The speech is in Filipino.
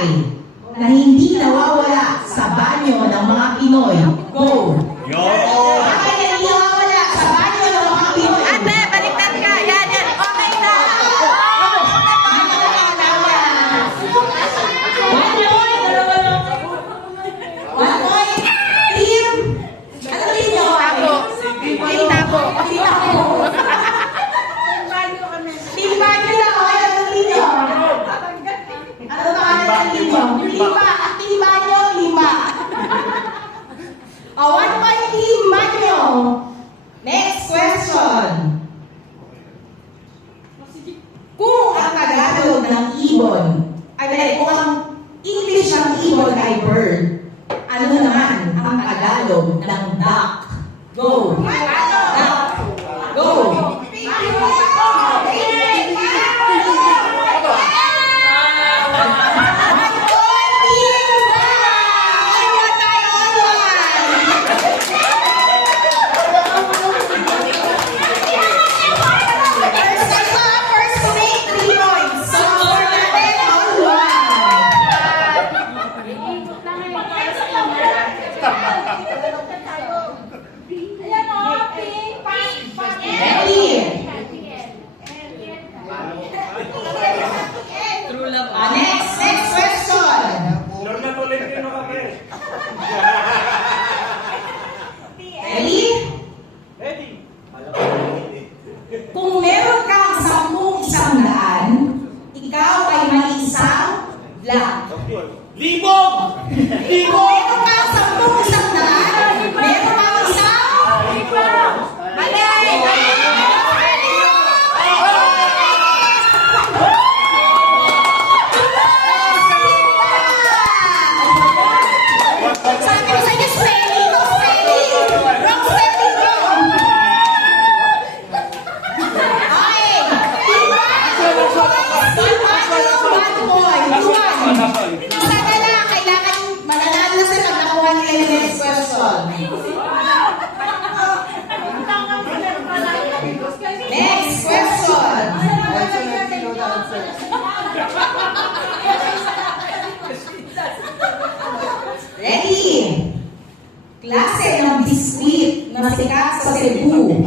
bagay na hindi nawawala sa banyo ng mga Pinoy? Go! Bagay na hindi nawawala sa banyo ng mga Pinoy. Ate, baliktad ka. Yan, yan. Okay na. One point. Team. Ano team nyo? Tabo. Team tabo. Team banyo lang. O, ano team nyo? Ano pangalan ng team nyo? Lima. At team banyo, lima. O, one point team banyo. Next question. Kung ang Tagalog ng ibon, kung ang English ng ibon ay bird, ano naman ang Tagalog ng duck? Go! Duck! Go! Next question. Ready? Kung meron kang 10,100, ikaw ay may isang blank. Libog! Meron kang 10,100, meron kang isang mali! Sabi ko sa inyo, spelling, no spelling. Wrong spelling, wrong. Okay. Isa ka lang, kailangan mananalo na sila pag nakuha nila yung next question. Next question. Ready? Klase ng biskuit na sikat sa Cebu